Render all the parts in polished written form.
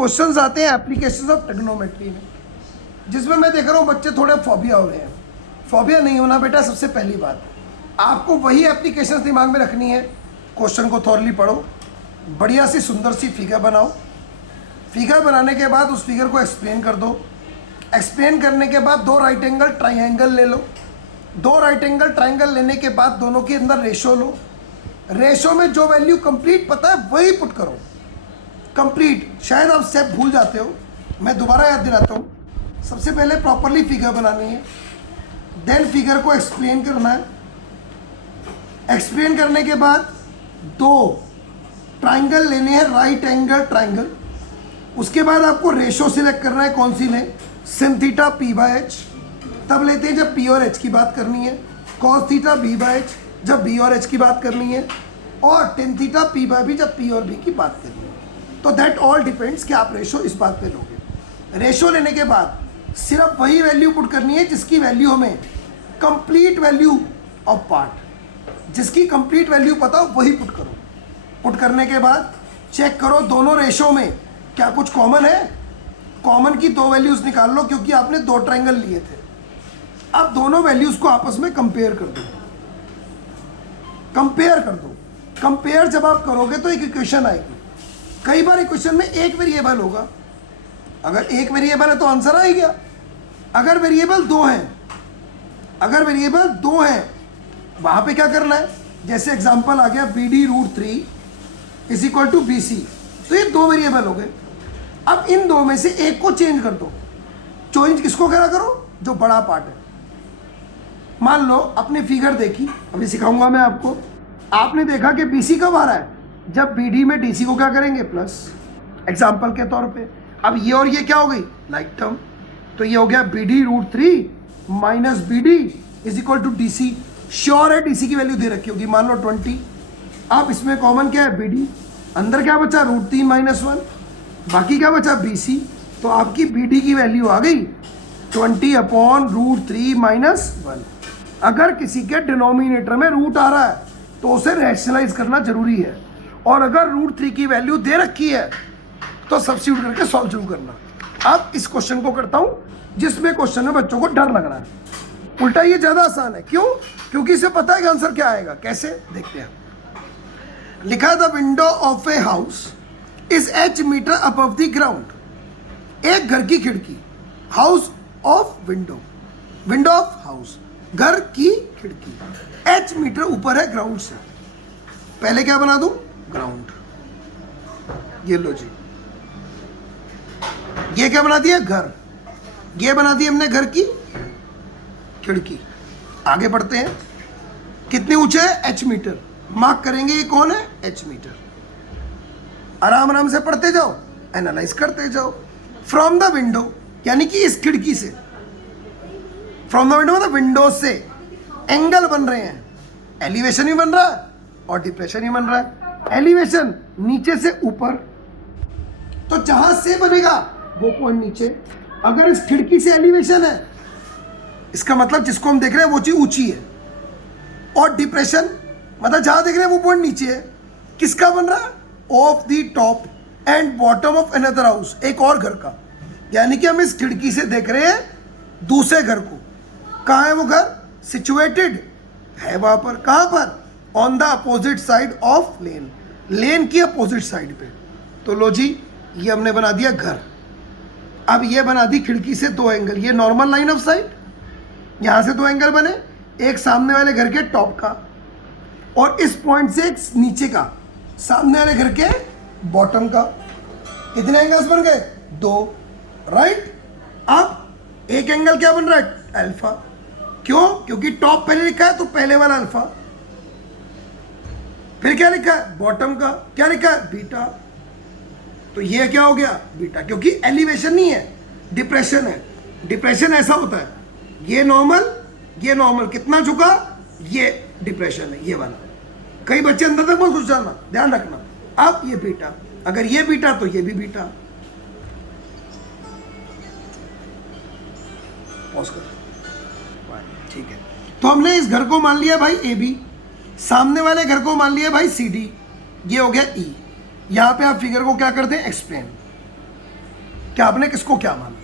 Questions आते हैं applications of trigonometry में, जिसमें मैं देख रहा हूँ बच्चे थोड़े फोबिया हो रहे हैं। फोबिया नहीं होना बेटा, सबसे पहली बात आपको वही एप्लीकेशंस दिमाग में रखनी है। क्वेश्चन को थॉरली पढ़ो, बढ़िया सी सुंदर सी फिगर बनाओ, फिगर बनाने के बाद उस फिगर को एक्सप्लेन कर दो। एक्सप्लेन करने के बाद दो राइट एंगल ट्राइंगल ले लो, दो राइट एंगल ट्राइंगल लेने के बाद दोनों के अंदर रेशो लो। रेशो में जो वैल्यू कंप्लीट पता है वही पुट करो, कंप्लीट। शायद आप स्टेप भूल जाते हो, मैं दोबारा याद दिलाता हूँ। सबसे पहले प्रॉपरली फिगर बनानी है, देन फिगर को एक्सप्लेन करना है। एक्सप्लेन करने के बाद दो ट्राइंगल लेने हैं, राइट एंगल ट्राइंगल। उसके बाद आपको रेशो सिलेक्ट करना है, कौन सी लें, sin theta p by H तब लेते हैं जब p और h की बात करनी है, cos theta b by H जब b और h की बात करनी है, और tan theta p by b जब p और b की बात करनी है। तो दैट ऑल डिपेंड्स कि आप रेशो इस बात पे लोगे। रेशो लेने के बाद सिर्फ वही वैल्यू पुट करनी है जिसकी वैल्यू हमें कंप्लीट वैल्यू ऑफ पार्ट, जिसकी कंप्लीट वैल्यू पता हो वही पुट करो। पुट करने के बाद चेक करो दोनों रेशो में क्या कुछ कॉमन है। कॉमन की दो वैल्यूज निकाल लो, क्योंकि आपने दो ट्राइंगल लिए थे। अब दोनों वैल्यूज को आपस में कंपेयर कर दो, कंपेयर कर दो। कंपेयर जब आप करोगे तो एक इक्वेशन आएगी। कई बार इक्वेशन में एक वेरिएबल होगा, अगर एक वेरिएबल है तो आंसर आ ही गया। अगर वेरिएबल दो हैं, अगर वेरिएबल दो हैं वहां पे क्या करना है, जैसे एग्जांपल आ गया BD√3 is equal to BC, तो ये दो वेरिएबल हो गए। अब इन दो में से एक को चेंज कर दो। चेंज किसको करा करो, जो बड़ा पार्ट है। मान लो अपनी फिगर देखी, अभी सिखाऊंगा मैं आपको। आपने देखा कि BC कब आ रहा है, जब BD में DC को क्या करेंगे, प्लस, एग्जाम्पल के तौर पे। अब ये और ये क्या हो गई, लाइक टर्म, तो ये हो गया BD√3 minus BD is equal to DC। Sure है DC की वैल्यू दे रखी होगी, मान लो 20। अब इसमें कॉमन क्या है, BD, अंदर क्या बचा, √3 माइनस 1, बाकी क्या बचा, BC। तो आपकी BD की वैल्यू आ गई 20/√3 माइनस 1। अगर किसी के डिनोमिनेटर में रूट आ रहा है तो उसे रैशनलाइज करना जरूरी है, और अगर √3 की वैल्यू दे रखी है तो सब्स्टिट्यूट करके सॉल्व शुरू करना। अब इस क्वेश्चन को करता हूं जिसमें क्वेश्चन में बच्चों को डर लग रहा है। उल्टा ये ज्यादा आसान है, क्यों, क्योंकि इसे पता है कि आंसर क्या आएगा। कैसे, देखते हैं। लिखा the window of a house is h metre above the ground. एक घर की खिड़की, house of window, window of house, घर की खिड़की h मीटर ऊपर है ग्राउंड से। पहले क्या बना दूं, ग्राउंड। ये लो जी, ये क्या बना दिया, घर। ये बना दी हमने घर की खिड़की। आगे बढ़ते हैं, कितने ऊंचे है, h मीटर। मार्क करेंगे ये कौन है, h मीटर। आराम आराम से पढ़ते जाओ, एनालाइज करते जाओ। फ्रॉम द विंडो, यानी कि इस खिड़की से, फ्रॉम द विंडो मतलब विंडो से एंगल बन रहे हैं। एलिवेशन भी बन रहा है और डिप्रेशन भी बन रहा है। एलिवेशन नीचे से ऊपर, तो जहां से बनेगा वो पॉइंट नीचे। अगर इस खिड़की से एलिवेशन है, इसका मतलब जिसको हम देख रहे हैं वो चीज ऊंची है, और डिप्रेशन मतलब जहां देख रहे हैं वो पॉइंट नीचे है। किसका बन रहा है, of the top and bottom of another house, एक और घर का। यानी कि हम इस खिड़की से देख रहे हैं दूसरे घर को। कहाँ है वो घर, सिचुएटेड है वहां पर। कहां पर, on the opposite side of lane, lane की अपोजिट साइड पे। तो लो जी, ये हमने बना दिया घर। अब ये बना दी खिड़की से दो एंगल, ये नॉर्मल लाइन ऑफ साइट, यहां से दो एंगल बने, एक सामने वाले घर के टॉप का और इस पॉइंट से एक नीचे का, सामने वाले घर के बॉटम का। कितने एंगल्स बन गए, दो, राइट। अब एक एंगल क्या बन रहा है, अल्फा। क्यों, क्योंकि टॉप पहले लिखा है तो पहले वाला अल्फा, फिर क्या लिखा है, बॉटम का क्या लिखा है, बीटा। तो ये क्या हो गया, बीटा, क्योंकि एलिवेशन नहीं है, डिप्रेशन है। डिप्रेशन ऐसा होता है, ये नॉर्मल, ये नॉर्मल, कितना झुका, ये डिप्रेशन है, ये वाला। कई बच्चे अंदर तक मत घुस जाना, ध्यान रखना। अब ये बीटा, अगर ये बीटा तो ये भी बीटा। पॉज कर, ठीक है। तो हमने इस घर को मान लिया भाई AB, सामने वाले घर को मान लिया भाई CD, ये हो गया E। यहां पे आप फिगर को क्या करते हैं, एक्सप्लेन। कि आपने किसको क्या माना।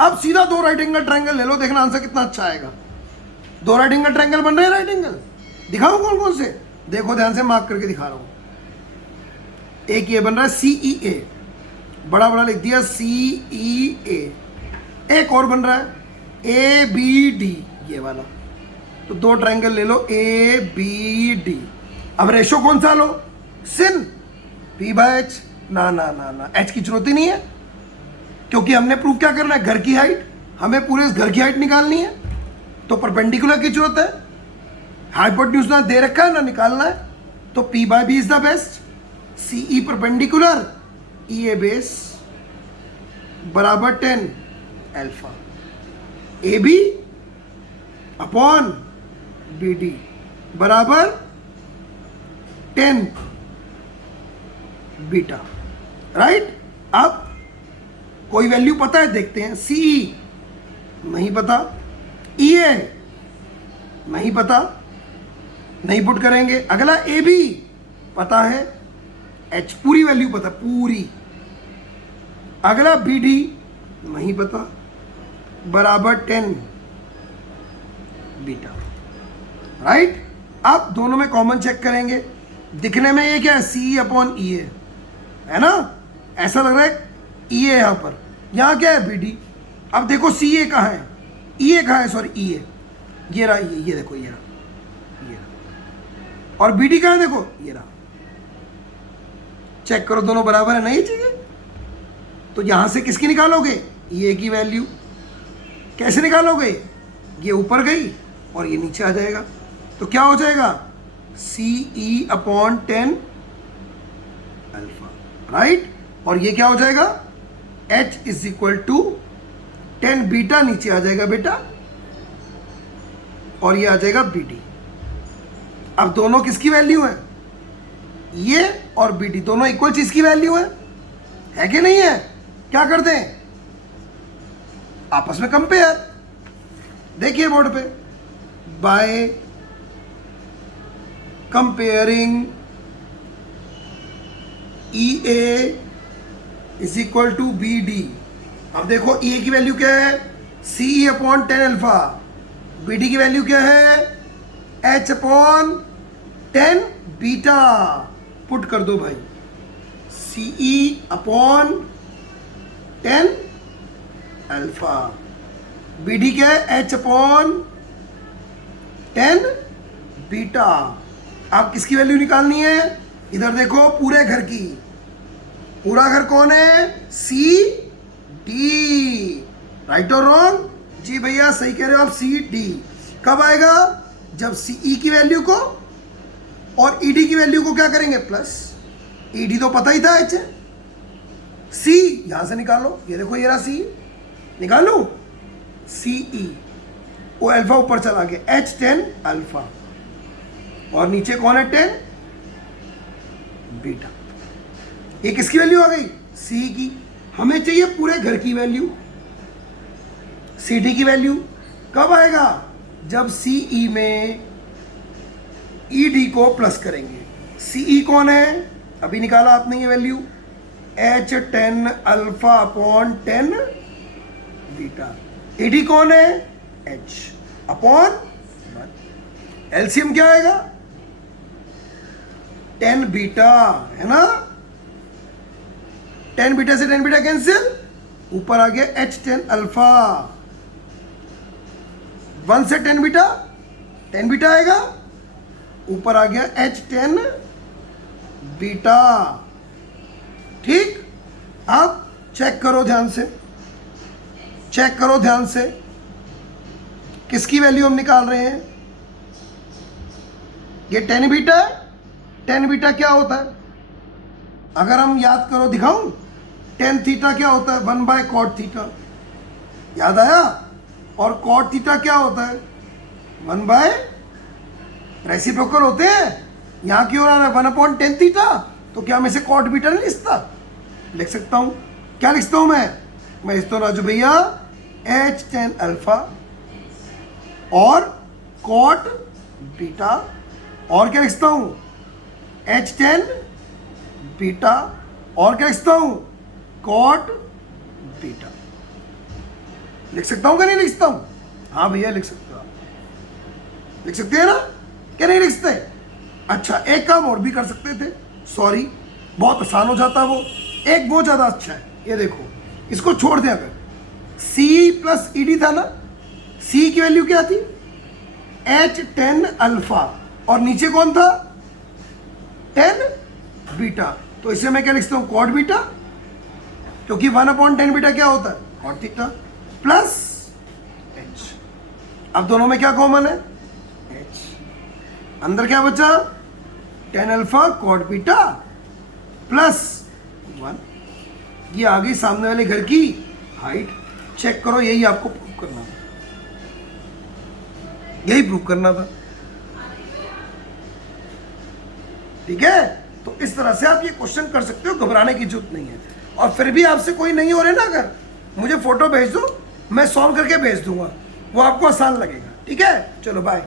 अब सीधा दो राइट एंगल ट्रायंगल ले लो, देखना आंसर कितना अच्छा आएगा। दो राइट एंगल ट्रायंगल बन रहे हैं, राइट एंगल दिखाऊं कौन कौन से, देखो ध्यान से, मार्क करके दिखा रहा हूं। एक ये बन रहा है CEA, बड़ा बड़ा लिख दिया CEA। एक और बन रहा है ABD, ये वाला। तो दो ट्रायंगल ले लो ABD। अब रेशो कौन सा लो, सिन P/H। ना ना ना ना, H की जरूरत ही नहीं है, क्योंकि हमने प्रूव क्या करना है, घर की हाइट, हमें पूरे इस घर की हाइट निकालनी है, तो परपेंडिकुलर की जरूरत है। हाइपोटेन्यूज ना दे रखा है ना निकालना है, तो P/B is the best. CE perpendicular, EA base बराबर 10 अल्फा, AB अपॉन BD बराबर 10 बीटा, राइट। अब कोई वैल्यू पता है, देखते हैं। CE नहीं पता, EA नहीं पता, नहीं पुट करेंगे। अगला AB पता है, H पूरी वैल्यू पता, पूरी। अगला BD नहीं पता, बराबर 10 बीटा, राइट। अब दोनों में कॉमन चेक करेंगे, दिखने में ये क्या है, CE अपॉन EA है ना, ऐसा लग रहा है EA यहां पर, यहां क्या है BD। अब देखो CA कहाँ है, EA कहाँ है, सॉरी EA, ये रहा, ये देखो, ये रहा, और BD कहाँ है, देखो ये रहा। चेक करो दोनों बराबर है ना ये चीजें। तो यहां से किसकी निकालोगे, EA की वैल्यू। कैसे निकालोगे, ये ऊपर गई और ये नीचे आ जाएगा, तो क्या हो जाएगा, CE अपॉन 10 अल्फा, राइट। और ये क्या हो जाएगा, H is equal to 10 beta, नीचे आ जाएगा बेटा, और ये आ जाएगा BD। अब दोनों किसकी वैल्यू है, ये और BD दोनों इक्वल चीज की वैल्यू है कि नहीं है। क्या करते हैं, आपस में कंपेयर। देखिए बोर्ड पे, by comparing EA is equal to BD। अब देखो EA की वैल्यू क्या है, CE अपॉन 10 अल्फा, BD की वैल्यू क्या है, H अपॉन 10 बीटा। पुट कर दो भाई, CE अपॉन 10 अल्फा, BD क्या है, H अपॉन 10 बीटा। आप किसकी वैल्यू निकालनी है, इधर देखो, पूरे घर की। पूरा घर कौन है, CD, राइट और रॉन्ग, जी भैया सही कह रहे हो आप, CD। कब आएगा, जब CE की वैल्यू को और ED की वैल्यू को क्या करेंगे, प्लस। ED तो पता ही था, H। C यहां से निकालो, ये देखो ये रहा C, निकालो CE, वो अल्फा ऊपर चला गया, H 10 अल्फा, और नीचे कौन है, 10 बीटा। ये किसकी वैल्यू आ गई, CE की। हमें चाहिए पूरे घर की वैल्यू, CD की वैल्यू। कब आएगा, जब CE में ED को प्लस करेंगे। CE कौन है, अभी निकाला आपने ये value, H 10 alpha upon 10 beta. ED कौन है, H अपॉन 1। एलसीएम क्या आएगा, 10 बीटा, है ना। 10 बीटा से 10 बीटा कैंसिल, ऊपर आ गया H 10 अल्फा। 1 से 10 बीटा, 10 बीटा आएगा, ऊपर आ गया H 10 बीटा, ठीक। अब चेक करो ध्यान से, चेक करो ध्यान से, किसकी वैल्यू हम निकाल रहे हैं, ये 10 बीटा है। 10 बीटा क्या होता है, अगर हम याद करो, दिखाऊं, 10 थीटा क्या होता है, 1 बाय कॉट थीटा, याद आया। और कॉट थीटा क्या होता है, 1 बाय रेसिप्रोकल होते हैं। यहां क्यों आ रहा है 1 अपॉन 10 थीटा, तो क्या मैं इसे कॉट बीटा नहीं लिखता, लिख सकता हूं। क्या लिखता हूं मैं लिखता हूं राजू भैया H 10 अल्फा और कॉट बीटा, और क्या लिखता हूं H 10 बीटा, और क्या लिखता हूं कॉट थीटा। लिख सकता हूं कि नहीं लिख सकता हूं? हाँ भैया लिख सकते हो आप। लिख सकते हैं ना, क्या नहीं लिख सकते? अच्छा, एक काम और भी कर सकते थे, सॉरी, बहुत आसान हो जाता वो, एक वो ज्यादा अच्छा है। ये देखो, इसको छोड़ दे, अगर C प्लस ED था ना, C की वैल्यू क्या थी? H10 अल्फा, और नीचे कौन था? 10 बीटा। तो इसे मैं क्या लिखता हूं? कॉट बीटा, क्योंकि 1/10 बीटा क्या होता है? Cot theta plus H। अब दोनों में क्या कॉमन है? H। अंदर क्या बचा? 10 अल्फा कॉट बीटा प्लस 1। ये आ गई सामने वाले घर की हाइट। चेक करो, यही आपको प्रूव करना था, यही प्रूव करना था। ठीक है, तो इस तरह से आप ये क्वेश्चन कर सकते हो, घबराने की जरूरत नहीं है। और फिर भी आपसे कोई नहीं हो रहे ना, अगर मुझे फोटो भेज दो, मैं सॉल्व करके भेज दूंगा, वो आपको आसान लगेगा। ठीक है, चलो बाय।